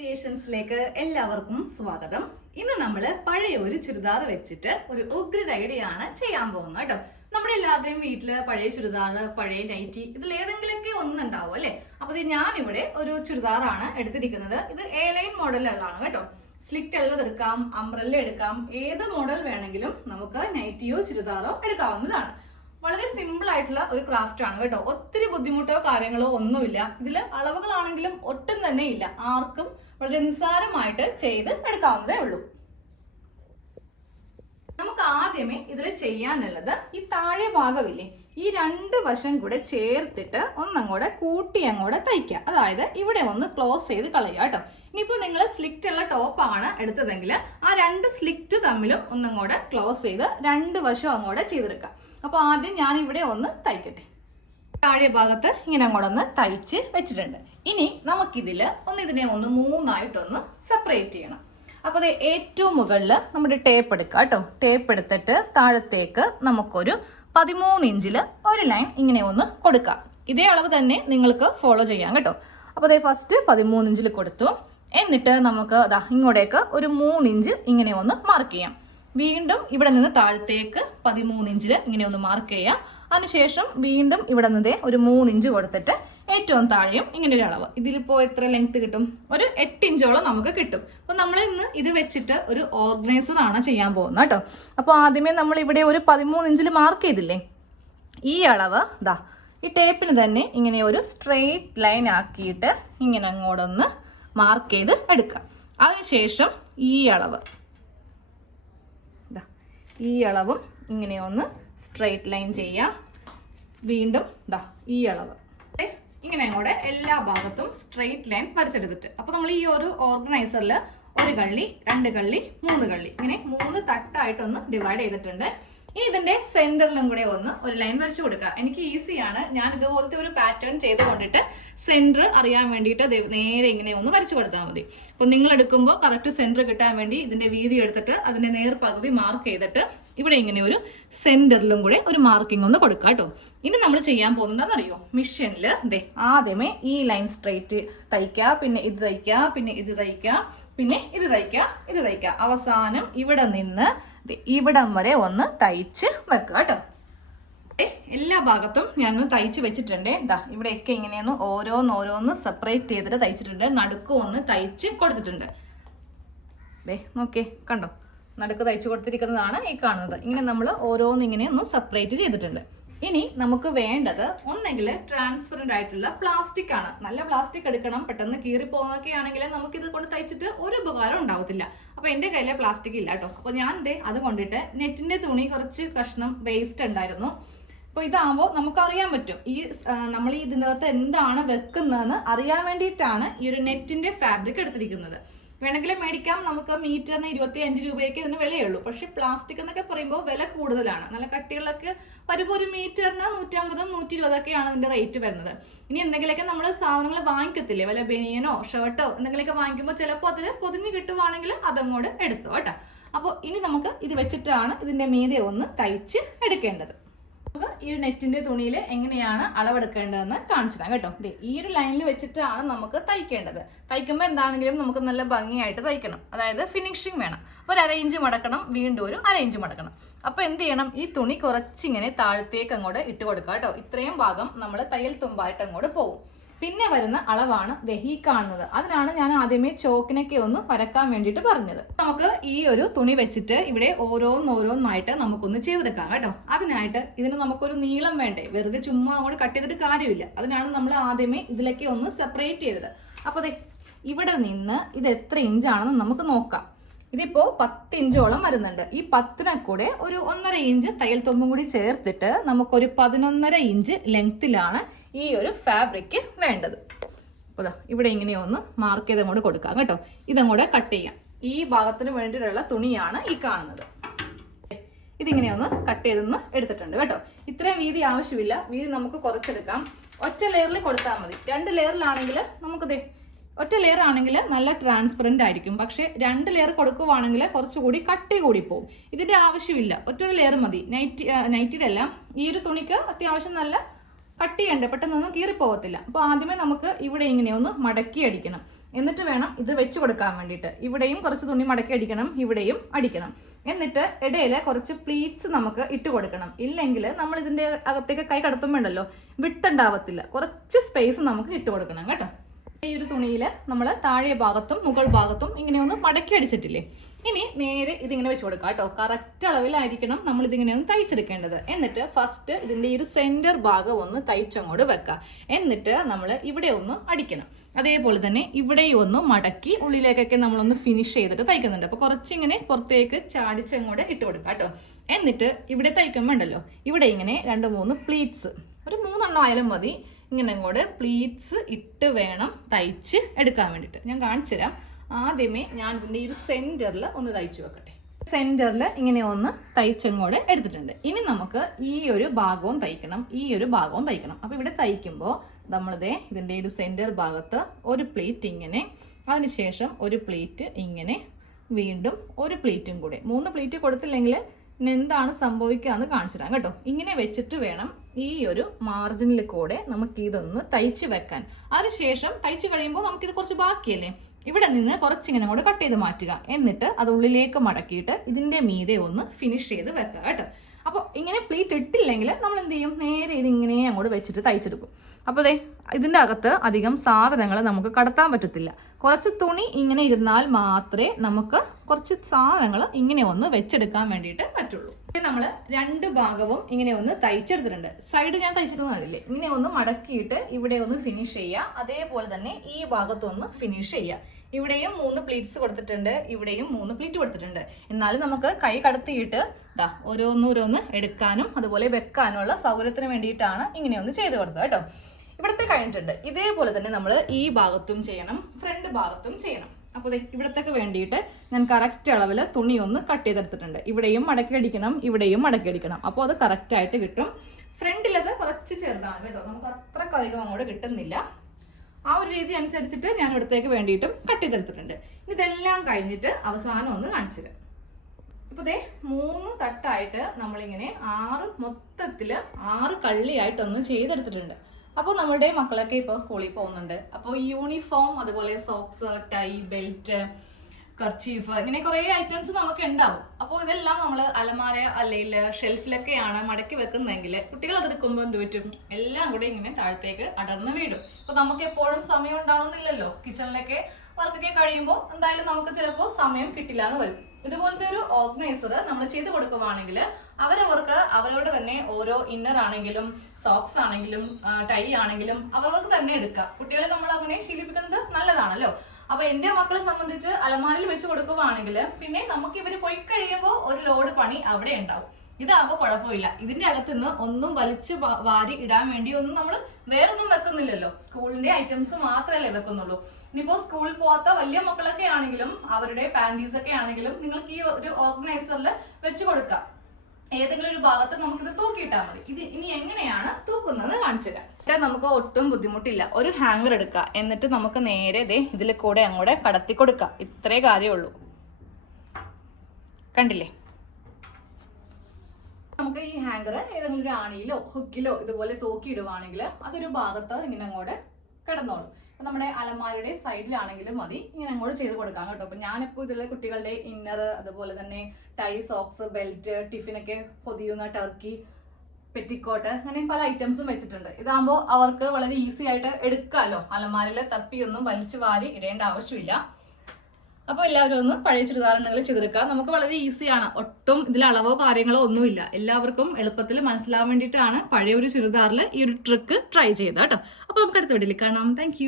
ക്രിയേഷൻസിലേക്ക് എല്ലാവർക്കും സ്വാഗതം. ഇന്ന് നമ്മൾ പഴയ ഒരു ചുരിദാർ വെച്ചിട്ട് ഒരു ഉഗ്ര ഐഡിയ ആണ് ചെയ്യാൻ പോകുന്നത് കേട്ടോ. നമ്മുടെ എല്ലാവരുടെയും വീട്ടില് പഴയ ചുരിദാർ, പഴയ നൈറ്റി ഇതിൽ ഏതെങ്കിലുമൊക്കെ ഒന്നുണ്ടാവും അല്ലെ. അപ്പൊ ഞാനിവിടെ ഒരു ചുരിദാറാണ് എടുത്തിരിക്കുന്നത്. ഇത് എ ലൈൻ മോഡലുകളാണ് കേട്ടോ. സ്ലിറ്റ് ഉള്ളത് എടുക്കാം, അംബ്രല്ല എടുക്കാം, ഏത് മോഡൽ വേണമെങ്കിലും നമുക്ക് നൈറ്റിയോ ചുരിദാറോ എടുക്കാവുന്നതാണ്. വളരെ സിമ്പിൾ ആയിട്ടുള്ള ഒരു ക്രാഫ്റ്റ് ആണ് കേട്ടോ. ഒത്തിരി ബുദ്ധിമുട്ടോ കാര്യങ്ങളോ ഒന്നുമില്ല. ഇതില് അളവുകളാണെങ്കിലും ഒട്ടും തന്നെ ഇല്ല. ആർക്കും വളരെ നിസ്സാരമായിട്ട് ചെയ്ത് എടുക്കാവുന്നതേ ഉള്ളൂ. നമുക്ക് ആദ്യമേ ഇതിൽ ചെയ്യാനുള്ളത് ഈ താഴെ ഭാഗമില്ലേ, ഈ രണ്ട് വശം കൂടെ ചേർത്തിട്ട് ഒന്നങ്ങോടെ കൂട്ടി അങ്ങോട്ട് തയ്ക്കുക. അതായത് ഇവിടെ ഒന്ന് ക്ലോസ് ചെയ്ത് കളയുക കേട്ടോ. ഇനിയിപ്പോ നിങ്ങൾ സ്ലിറ്റ് ഉള്ള ടോപ്പാണ് എടുത്തതെങ്കിൽ ആ രണ്ട് സ്ലിറ്റ് തമ്മിലും ഒന്നങ്ങോട്ട് ക്ലോസ് ചെയ്ത് രണ്ട് വശം അങ്ങോട്ട് ചെയ്തെടുക്കുക. അപ്പൊ ആദ്യം ഞാൻ ഇവിടെ ഒന്ന് തയ്ക്കട്ടെ. താഴെ ഭാഗത്ത് ഇങ്ങനെ അങ്ങോട്ടൊന്ന് തയ്ച്ച് വെച്ചിട്ടുണ്ട്. ഇനി നമുക്കിതിൽ ഇതിനെ ഒന്ന് മൂന്നായിട്ടൊന്ന് സെപ്പറേറ്റ് ചെയ്യണം. അപ്പോൾ അത് ഏറ്റവും മുകളിൽ നമ്മുടെ ടേപ്പ് എടുക്കുക കേട്ടോ. ടേപ്പ് എടുത്തിട്ട് താഴത്തേക്ക് നമുക്കൊരു 13 ഇഞ്ചിൽ ഒരു ലൈൻ ഇങ്ങനെ ഒന്ന് കൊടുക്കാം. ഇതേ അളവ് തന്നെ നിങ്ങൾക്ക് ഫോളോ ചെയ്യാം കേട്ടോ. അപ്പോൾ അതേ ഫസ്റ്റ് 13 ഇഞ്ചിൽ കൊടുത്തു. എന്നിട്ട് നമുക്ക് ഇങ്ങോട്ടേക്ക് ഒരു 3 ഇഞ്ച് ഇങ്ങനെ ഒന്ന് മാർക്ക് ചെയ്യാം. വീണ്ടും ഇവിടെ നിന്ന് താഴത്തേക്ക് 13 ഇഞ്ചിൽ ഇങ്ങനെ ഒന്ന് മാർക്ക് ചെയ്യാം. അതിനുശേഷം വീണ്ടും ഇവിടെ നിന്ന് ഒരു 3 ഇഞ്ച് കൊടുത്തിട്ട് ഏറ്റവും താഴെയും ഇങ്ങനെ ഒരു അളവ്. ഇതിലിപ്പോൾ എത്ര ലെങ്ത് കിട്ടും? ഒരു 8 ഇഞ്ചോളം നമുക്ക് കിട്ടും. അപ്പോൾ നമ്മൾ ഇന്ന് ഇത് വെച്ചിട്ട് ഒരു ഓർഗനൈസർ ആണ് ചെയ്യാൻ പോകുന്നത് കേട്ടോ. അപ്പോൾ ആദ്യമേ നമ്മൾ ഇവിടെ ഒരു 13 ഇഞ്ചിൽ മാർക്ക് ചെയ്തില്ലേ, ഈ അളവ് ഈ ടേപ്പിന് തന്നെ ഇങ്ങനെ ഒരു സ്ട്രെയിറ്റ് ലൈൻ ആക്കിയിട്ട് ഇങ്ങനെ അങ്ങോട്ടൊന്ന് മാർക്ക് ചെയ്ത് എടുക്കുക. അതിനുശേഷം ഈ അളവും ഇങ്ങനെ ഒന്ന് സ്ട്രെയിറ്റ് ലൈൻ ചെയ്യാം. വീണ്ടും ഈ അളവ് ഇങ്ങനെ അങ്ങോട്ട് എല്ലാ ഭാഗത്തും സ്ട്രെയിറ്റ് ലൈൻ വരച്ചെടുത്തിട്ട്, അപ്പൊ നമ്മൾ ഈ ഒരു ഓർഗനൈസറിൽ ഒരു കള്ളി, 2 കള്ളി, 3 കള്ളി ഇങ്ങനെ 3 തട്ടായിട്ടൊന്ന് ഡിവൈഡ് ചെയ്തിട്ടുണ്ട്. ഇനി ഇതിന്റെ സെന്ററിലും കൂടെ ഒരു ലൈൻ വരച്ചു കൊടുക്കുക. എനിക്ക് ഈസിയാണ്. ഞാൻ ഇതുപോലത്തെ ഒരു പാറ്റേൺ ചെയ്തുകൊണ്ടിട്ട് സെന്റർ അറിയാൻ വേണ്ടിയിട്ട് നേരെ ഇങ്ങനെ ഒന്ന് വരച്ചു കൊടുത്താൽ മതി. അപ്പൊ നിങ്ങൾ എടുക്കുമ്പോൾ കറക്റ്റ് സെന്റർ കിട്ടാൻ വേണ്ടി ഇതിന്റെ വീതി എടുത്തിട്ട് അതിന്റെ നേർ പകുതി മാർക്ക് ചെയ്തിട്ട് ഇവിടെ ഇങ്ങനെ ഒരു സെന്ററിലും കൂടെ ഒരു മാർക്കിംഗ് ഒന്ന് കൊടുക്കുക കേട്ടോ. ഇനി നമ്മൾ ചെയ്യാൻ പോകുന്നതെന്നറിയോ, മിഷനിൽ ആദ്യമേ ഈ ലൈൻ സ്ട്രെയിറ്റ് തയ്ക്കുക, പിന്നെ ഇത് തയ്ക്കുക, പിന്നെ ഇത് തയ്ക്കുക, പിന്നെ ഇത് തയ്ക്കുക, ഇത് തയ്ക്കുക. അവസാനം ഇവിടെ നിന്ന് ഇവിടം വരെ ഒന്ന് തയ്ച്ച് വെക്കുക കേട്ടോ. എല്ലാ ഭാഗത്തും ഞാനൊന്ന് തയ്ച്ച് വെച്ചിട്ടുണ്ട്. ഇവിടെയൊക്കെ ഇങ്ങനെയൊന്ന് ഓരോന്ന് സെപ്പറേറ്റ് ചെയ്തിട്ട് തയ്ച്ചിട്ടുണ്ട്. നടുക്കും ഒന്ന് തയ്ച്ച് കൊടുത്തിട്ടുണ്ട്. നോക്കേ, കണ്ടോ, നടുക്ക് തയ്ച്ചു കൊടുത്തിരിക്കുന്നതാണ് ഈ കാണുന്നത്. ഇങ്ങനെ നമ്മൾ ഓരോന്നിങ്ങനെ ഒന്ന് സെപ്പറേറ്റ് ചെയ്തിട്ടുണ്ട്. ഇനി നമുക്ക് വേണ്ടത് ഒന്നെങ്കിൽ ട്രാൻസ്പെറന്റ് ആയിട്ടുള്ള പ്ലാസ്റ്റിക് ആണ്. നല്ല പ്ലാസ്റ്റിക് എടുക്കണം. പെട്ടെന്ന് കീറി പോകുന്നൊക്കെ ആണെങ്കിൽ നമുക്ക് ഇത് കൊണ്ട് തയ്ച്ചിട്ട് ഒരു ഉപകാരം ഉണ്ടാവത്തില്ല. അപ്പൊ എന്റെ കയ്യിലെ പ്ലാസ്റ്റിക് ഇല്ല കേട്ടോ. അപ്പൊ ഞാൻ അത് കൊണ്ടിട്ട് നെറ്റിന്റെ തുണി കുറച്ച് കഷ്ണം വേസ്റ്റ് ഉണ്ടായിരുന്നു. അപ്പൊ ഇതാകുമ്പോൾ നമുക്കറിയാൻ പറ്റും നമ്മൾ ഇതിനകത്ത് എന്താണ് വെക്കുന്നതെന്ന് അറിയാൻ വേണ്ടിയിട്ടാണ് ഈ ഒരു നെറ്റിന്റെ ഫാബ്രിക് എടുത്തിരിക്കുന്നത്. വേണമെങ്കിൽ മേടിക്കാം. നമുക്ക് മീറ്ററിന് 25 രൂപയൊക്കെ ഇതിന് വിലയുള്ളൂ. പക്ഷെ പ്ലാസ്റ്റിക് എന്നൊക്കെ പറയുമ്പോൾ വില കൂടുതലാണ്. നല്ല കട്ടികളൊക്കെ വരുമ്പോൾ ഒരു മീറ്ററിന് 150, 120 ഒക്കെയാണ് ഇതിന്റെ റേറ്റ് വരുന്നത്. ഇനി എന്തെങ്കിലുമൊക്കെ നമ്മൾ സാധനങ്ങൾ വാങ്ങിക്കത്തില്ലേ, വല്ല ബനിയനോ ഷർട്ടോ എന്തെങ്കിലുമൊക്കെ വാങ്ങിക്കുമ്പോൾ ചിലപ്പോൾ അതിൽ പൊതിഞ്ഞ് കിട്ടുവാണെങ്കിൽ അതങ്ങോട്ട് എടുത്തോ കേട്ടോ. അപ്പോൾ ഇനി നമുക്ക് ഇത് വെച്ചിട്ടാണ് ഇതിന്റെ മീതെ ഒന്ന് തയ്ച്ച് എടുക്കേണ്ടത്. നമുക്ക് ഈ ഒരു നെറ്റിന്റെ തുണിയിൽ എങ്ങനെയാണ് അളവെടുക്കേണ്ടതെന്ന് കാണിച്ചിടാം കേട്ടോ. ഈ ഒരു ലൈനിൽ വെച്ചിട്ടാണ് നമുക്ക് തയ്ക്കേണ്ടത്. തയ്ക്കുമ്പോൾ എന്താണെങ്കിലും നമുക്ക് നല്ല ഭംഗിയായിട്ട് തയ്ക്കണം. അതായത് ഫിനിഷിങ് വേണം. ഒരു 1/2 ഇഞ്ച് മടക്കണം, വീണ്ടും ഒരു 1/2 ഇഞ്ച് മടക്കണം. അപ്പൊ എന്ത് ചെയ്യണം, ഈ തുണി കുറച്ചിങ്ങനെ താഴത്തേക്ക് അങ്ങോട്ട് ഇട്ട് കൊടുക്കുക കേട്ടോ. ഇത്രയും ഭാഗം നമ്മൾ തയ്യൽ തുമ്പായിട്ട് അങ്ങോട്ട് പോകും. പിന്നെ വരുന്ന അളവാണ് ഈ കാണുന്നത്. അതിനാണ് ഞാൻ ആദ്യമേ ചോക്കിനൊക്കെ ഒന്ന് വരക്കാൻ വേണ്ടിയിട്ട് പറഞ്ഞത്. നമുക്ക് ഈ ഒരു തുണി വെച്ചിട്ട് ഇവിടെ ഓരോന്നായിട്ട് നമുക്കൊന്ന് ചെയ്തെടുക്കാം കേട്ടോ. അതിനായിട്ട് ഇതിന് നമുക്കൊരു നീളം വേണ്ടേ, വെറുതെ ചുമ്മാ അങ്ങോട്ട് കട്ട് ചെയ്തിട്ട് കാര്യമില്ല. അതിനാണ് നമ്മൾ ആദ്യമേ ഇതിലൊക്കെ ഒന്ന് സെപ്പറേറ്റ് ചെയ്തത്. അപ്പോൾ ഇവിടെ നിന്ന് ഇത് എത്ര ഇഞ്ചാണെന്ന് നമുക്ക് നോക്കാം. ഇതിപ്പോ 10 ഇഞ്ചോളം വരുന്നുണ്ട്. ഈ 10നെ കൂടെ ഒരു 1.5 ഇഞ്ച് തയ്യൽ തുമ്പും കൂടി ചേർത്തിട്ട് നമുക്കൊരു 11.5 ഇഞ്ച് ലെങ്ത്തിലാണ് ഈ ഒരു ഫാബ്രിക് വേണ്ടത്. അപ്പോൾ ഇവിടെ ഇങ്ങനെ ഒന്ന് മാർക്ക് ചെയ്ത് അങ്ങോട്ട് കൊടുക്കാം കേട്ടോ. ഇതങ്ങോട്ട് കട്ട് ചെയ്യാം. ഈ ഭാഗത്തിന് വേണ്ടിയിട്ടുള്ള തുണിയാണ് ഈ കാണുന്നത്. ഇതിങ്ങനെ ഒന്ന് കട്ട് ചെയ്തൊന്ന് എടുത്തിട്ടുണ്ട് കേട്ടോ. ഇത്രയും വീതി ആവശ്യമില്ല. വീതി നമുക്ക് കുറച്ചെടുക്കാം. ഒറ്റ ലെയറിൽ കൊടുത്താൽ മതി. 2 ലെയറിലാണെങ്കിൽ നമുക്ക് ഒറ്റ ലെയർ ആണെങ്കിൽ നല്ല ട്രാൻസ്പെറന്റ് ആയിരിക്കും. പക്ഷെ 2 ലെയർ കൊടുക്കുവാണെങ്കിൽ കുറച്ചുകൂടി കട്ടി കൂടി പോകും. ഇതിന്റെ ആവശ്യമില്ല. ഒറ്റ ലെയർ മതി. നൈറ്റിയുടെ എല്ലാം ഈ ഒരു തുണിക്ക് അത്യാവശ്യം നല്ല കട്ട് ചെയ്യണ്ടേ, പെട്ടെന്നൊന്നും കീറിപ്പോകത്തില്ല. അപ്പോൾ ആദ്യമേ നമുക്ക് ഇവിടെ ഇങ്ങനെ ഒന്ന് മടക്കി അടിക്കണം. എന്നിട്ട് വേണം ഇത് വെച്ച് കൊടുക്കാൻ വേണ്ടിയിട്ട്. ഇവിടെയും കുറച്ച് തുണി മടക്കി അടിക്കണം, ഇവിടെയും അടിക്കണം. എന്നിട്ട് ഇടയിൽ കുറച്ച് പ്ലീറ്റ്സ് നമുക്ക് ഇട്ട് കൊടുക്കണം. ഇല്ലെങ്കിൽ നമ്മൾ ഇതിൻ്റെ അകത്തേക്ക് കൈ കടത്തുമ്പോണ്ടല്ലോ വിട്ടുണ്ടാവത്തില്ല. കുറച്ച് സ്പേസ് നമുക്ക് ഇട്ട് കൊടുക്കണം കേട്ടോ. ഈ ഒരു തുണിയിൽ നമ്മൾ താഴെ ഭാഗത്തും മുകൾ ഭാഗത്തും ഇങ്ങനെ ഒന്ന് മടക്കി അടിച്ചിട്ടില്ലേ, ഇനി നേരെ ഇതിങ്ങനെ വെച്ച് കൊടുക്കാം കേട്ടോ. കറക്റ്റ് അളവിലായിരിക്കണം നമ്മൾ ഇതിങ്ങനെ ഒന്ന് തയ്ച്ചെടുക്കേണ്ടത്. എന്നിട്ട് ഫസ്റ്റ് ഇതിൻ്റെ ഈ ഒരു സെൻറ്റർ ഭാഗം ഒന്ന് തയ്ച്ചങ്ങോട്ട് വെക്കുക. എന്നിട്ട് നമ്മൾ ഇവിടെ ഒന്ന് അടിക്കണം. അതേപോലെ തന്നെ ഇവിടെയും ഒന്ന് മടക്കി ഉള്ളിലേക്കൊക്കെ നമ്മളൊന്ന് ഫിനിഷ് ചെയ്തിട്ട് തയ്ക്കുന്നുണ്ട്. അപ്പോൾ കുറച്ചിങ്ങനെ പുറത്തേക്ക് ചാടിച്ചങ്ങോട്ട് ഇട്ട് കൊടുക്കുക കേട്ടോ. എന്നിട്ട് ഇവിടെ തയ്ക്കുമ്പോൾ ഉണ്ടല്ലോ, ഇവിടെ ഇങ്ങനെ 2-3 പ്ലീറ്റ്സ്, ഒരു 3 ആയാലും മതി, ഇങ്ങനെ അങ്ങോട്ട് പ്ലീറ്റ്സ് ഇട്ട് വേണം തയ്ച്ച് എടുക്കാൻ വേണ്ടിയിട്ട്. ഞാൻ കാണിച്ചു തരാം. ആദ്യമേ ഞാൻ ഇതിൻ്റെ ഈ ഒരു സെൻറ്ററിൽ ഒന്ന് തയ്ച്ചു വെക്കട്ടെ. സെൻറ്ററിൽ ഇങ്ങനെ ഒന്ന് തയ്ച്ചങ്ങോട്ട് എടുത്തിട്ടുണ്ട്. ഇനി നമുക്ക് ഈ ഒരു ഭാഗവും തയ്ക്കണം, ഈ ഒരു ഭാഗവും തയ്ക്കണം. അപ്പോൾ ഇവിടെ തയ്ക്കുമ്പോൾ നമ്മളിതേ ഇതിൻ്റെ ഒരു സെൻറ്റർ ഭാഗത്ത് ഒരു പ്ലീറ്റ് ഇങ്ങനെ, അതിനുശേഷം ഒരു പ്ലീറ്റ് ഇങ്ങനെ, വീണ്ടും ഒരു പ്ലീറ്റും കൂടെ. 3 പ്ലീറ്റ് കൊടുത്തില്ലെങ്കിൽ എന്താണ് സംഭവിക്കുക എന്ന് കാണിച്ചു തരാം കേട്ടോ. ഇങ്ങനെ വെച്ചിട്ട് വേണം ഈ ഒരു മാർജിനിൽ കൂടെ നമുക്ക് ഇതൊന്ന് തയ്ച്ച് വെക്കാൻ. അതിനുശേഷം തയ്ച്ച് കഴിയുമ്പോൾ നമുക്കിത് കുറച്ച് ബാക്കിയല്ലേ, ഇവിടെ നിന്ന് കുറച്ചിങ്ങനെ കൂടെ കട്ട് ചെയ്ത് മാറ്റുക. എന്നിട്ട് അത് ഉള്ളിലേക്ക് മടക്കിയിട്ട് ഇതിൻ്റെ മീതെ ഒന്ന് ഫിനിഷ് ചെയ്ത് വെക്കുക കേട്ടോ. അപ്പോൾ ഇങ്ങനെ പ്ലീറ്റ് ഇട്ടില്ലെങ്കിൽ നമ്മൾ എന്ത് ചെയ്യും, നേരെ ഇതിങ്ങനെ അങ്ങോട്ട് വെച്ചിട്ട് തയ്ച്ചെടുക്കും. അപ്പോൾ അതെ ഇതിൻ്റെ അകത്ത് അധികം സാധനങ്ങൾ നമുക്ക് കടത്താൻ പറ്റത്തില്ല. കുറച്ച് തുണി ഇങ്ങനെ ഇരുന്നാൽ മാത്രമേ നമുക്ക് കുറച്ച് സാധനങ്ങൾ ഇങ്ങനെ ഒന്ന് വെച്ചെടുക്കാൻ വേണ്ടിയിട്ട് പറ്റുള്ളൂ. നമ്മൾ 2 ഭാഗവും ഇങ്ങനെ ഒന്ന് തയ്ച്ചെടുത്തിട്ടുണ്ട്. സൈഡ് ഞാൻ തയ്ച്ചിരുന്നില്ലേ, ഇങ്ങനെ ഒന്ന് മടക്കിയിട്ട് ഇവിടെ ഒന്ന് ഫിനിഷ് ചെയ്യുക. അതേപോലെ തന്നെ ഈ ഭാഗത്തൊന്ന് ഫിനിഷ് ചെയ്യുക. ഇവിടെയും 3 പ്ലീറ്റ്സ് കൊടുത്തിട്ടുണ്ട്, ഇവിടെയും 3 പ്ലീറ്റ് കൊടുത്തിട്ടുണ്ട്. എന്നാലും നമുക്ക് കൈ കടത്തിയിട്ട് ഓരോന്നോരോന്ന് എടുക്കാനും അതുപോലെ വെക്കാനുള്ള സൗകര്യത്തിന് വേണ്ടിയിട്ടാണ് ഇങ്ങനെ ഒന്ന് ചെയ്ത് കൊടുത്തത് കേട്ടോ. ഇവിടത്തെ കഴിഞ്ഞിട്ടുണ്ട്. ഇതേപോലെ തന്നെ നമ്മൾ ഈ ഭാഗത്തും ചെയ്യണം, ഫ്രണ്ട് ഭാഗത്തും ചെയ്യണം. അപ്പോൾ ഇവിടത്തേക്ക് വേണ്ടിയിട്ട് ഞാൻ കറക്റ്റ് അളവിൽ തുണി ഒന്ന് കട്ട് ചെയ്തെടുത്തിട്ടുണ്ട്. ഇവിടെയും മടക്കി അടിക്കണം, ഇവിടെയും മടക്കി അടിക്കണം. അപ്പോൾ അത് കറക്റ്റായിട്ട് കിട്ടും. ഫ്രണ്ടിലത് കുറച്ച് ചെറുതാണ് കേട്ടോ, നമുക്ക് അത്രയ്ക്ക് അധികം അങ്ങോട്ട് കിട്ടുന്നില്ല. ആ ഒരു രീതി അനുസരിച്ചിട്ട് ഞാൻ ഇവിടത്തേക്ക് വേണ്ടിയിട്ടും കട്ട് ചെയ്തെടുത്തിട്ടുണ്ട്. ഇതെല്ലാം കഴിഞ്ഞിട്ട് അവസാനം ഒന്ന് കാണിച്ചു തരാം. ഇപ്പോൾ 3 തട്ടായിട്ട് നമ്മളിങ്ങനെ മൊത്തത്തിൽ 6 കള്ളിയായിട്ടൊന്ന് ചെയ്തെടുത്തിട്ടുണ്ട്. അപ്പോൾ നമ്മുടെ മക്കളൊക്കെ ഇപ്പോൾ സ്കൂളിൽ പോകുന്നുണ്ട്. അപ്പോൾ യൂണിഫോം, അതുപോലെ സോക്സ്, ടൈ, ബെൽറ്റ്, കർച്ചീഫ്, ഇങ്ങനെ കുറേ ഐറ്റംസ് നമുക്ക് ഉണ്ടാവും. അപ്പോൾ ഇതെല്ലാം നമ്മൾ അലമാര അല്ലെങ്കിൽ ഷെൽഫിലൊക്കെയാണ് മടക്കി വെക്കുന്നതെങ്കിൽ കുട്ടികൾ അതെടുക്കുമ്പോൾ എന്ത് പറ്റും, എല്ലാം കൂടെ ഇങ്ങനെ താഴത്തേക്ക് അടർന്ന് വീടും. അപ്പോൾ നമുക്ക് എപ്പോഴും സമയം ഉണ്ടാവുന്നില്ലല്ലോ. കിച്ചണിലൊക്കെ വർക്കൊക്കെ കഴിയുമ്പോൾ എന്തായാലും നമുക്ക് ചിലപ്പോൾ സമയം കിട്ടില്ല എന്ന് വരും. ഇതുപോലത്തെ ഒരു ഓർഗനൈസർ നമ്മൾ ചെയ്ത് കൊടുക്കുവാണെങ്കിൽ അവരവർക്ക് അവരവരുടെ തന്നെ ഓരോ ഇന്നർ ആണെങ്കിലും സോക്സ് ആണെങ്കിലും ടൈ ആണെങ്കിലും അവർക്ക് തന്നെ എടുക്കാം. കുട്ടികളെ നമ്മൾ അങ്ങനെ ശീലിപ്പിക്കുന്നത് നല്ലതാണല്ലോ. അപ്പൊ എന്റെ മക്കളെ സംബന്ധിച്ച് അലമാരയിൽ വെച്ച് കൊടുക്കുവാണെങ്കിൽ പിന്നെ നമുക്ക് ഇവര് പോയി കഴിയുമ്പോൾ ഒരു ലോഡ് പണി അവിടെ ഉണ്ടാവും. ഇതാകുമ്പോൾ കുഴപ്പമില്ല. ഇതിന്റെ അകത്തുനിന്ന് ഒന്നും വലിച്ചു വാരി ഇടാൻ വേണ്ടി ഒന്നും നമ്മൾ വേറൊന്നും വെക്കുന്നില്ലല്ലോ. സ്കൂളിന്റെ ഐറ്റംസ് മാത്രമല്ലേ വെക്കുന്നുള്ളൂ. ഇനിയിപ്പോ സ്കൂളിൽ പോകാത്ത വലിയ മക്കളൊക്കെ ആണെങ്കിലും അവരുടെ പാൻറ്റീസ് ഒക്കെ ആണെങ്കിലും നിങ്ങൾക്ക് ഈ ഒരു ഓർഗനൈസറിൽ വെച്ച് കൊടുക്കാം. ഏതെങ്കിലും ഒരു ഭാഗത്ത് നമുക്കിത് തൂക്കിയിട്ടാൽ മതി. ഇത് ഇനി എങ്ങനെയാണ് തൂക്കുന്നത് കാണിച്ചു തരാം. നമുക്ക് ഒട്ടും ബുദ്ധിമുട്ടില്ല. ഒരു ഹാങ്ങർ എടുക്കുക, എന്നിട്ട് നമുക്ക് നേരെ ഇതിൽ കൂടെ അങ്ങോട്ട് കടത്തി കൊടുക്കാം. ഇത്രേ കാര്യമുള്ളൂ. കണ്ടില്ലേ? നമുക്ക് ഈ ഹാങ്കർ ഏതെങ്കിലും ഒരു ആണിയിലോ ഹുക്കിലോ ഇതുപോലെ തൂക്കിയിടുവാണെങ്കിൽ അതൊരു ഭാഗത്ത് ഇങ്ങനെ അങ്ങോട്ട് കിടന്നോളും. നമ്മുടെ അലമാരയുടെ സൈഡിലാണെങ്കിലും മതി, ഇങ്ങനെ അങ്ങോട്ട് ചെയ്ത് കൊടുക്കാം കേട്ടോ. അപ്പൊ ഞാനിപ്പോൾ ഇതിലെ കുട്ടികളുടെ ഇന്നർ, അതുപോലെ തന്നെ ടൈ, സോക്സ്, ബെൽറ്റ്, ടിഫിനൊക്കെ പൊതിയുന്ന ടർക്കി, പെറ്റിക്കോട്ട്, അങ്ങനെ പല ഐറ്റംസും വെച്ചിട്ടുണ്ട്. ഇതാകുമ്പോൾ അവർക്ക് വളരെ ഈസി ആയിട്ട് എടുക്കാമല്ലോ. അലമാരയിൽ തപ്പിയൊന്നും വലിച്ചു വാരി ഇടേണ്ട ആവശ്യമില്ല. അപ്പോൾ എല്ലാവരും ഒന്ന് പഴയ ചുരിദാറുണ്ടെങ്കിൽ ചെയ്തെടുക്കാം. നമുക്ക് വളരെ ഈസിയാണ്. ഒട്ടും ഇതിൽ അളവോ കാര്യങ്ങളോ ഒന്നുമില്ല. എല്ലാവർക്കും എളുപ്പത്തിൽ മനസ്സിലാവാൻ വേണ്ടിയിട്ടാണ് പഴയ ഒരു ചുരിദാറിൽ ഈ ഒരു ട്രിക്ക് ട്രൈ ചെയ്തത് കേട്ടോ. അപ്പോൾ നമുക്ക് അടുത്ത വീഡിയോയിൽ കാണാം. താങ്ക്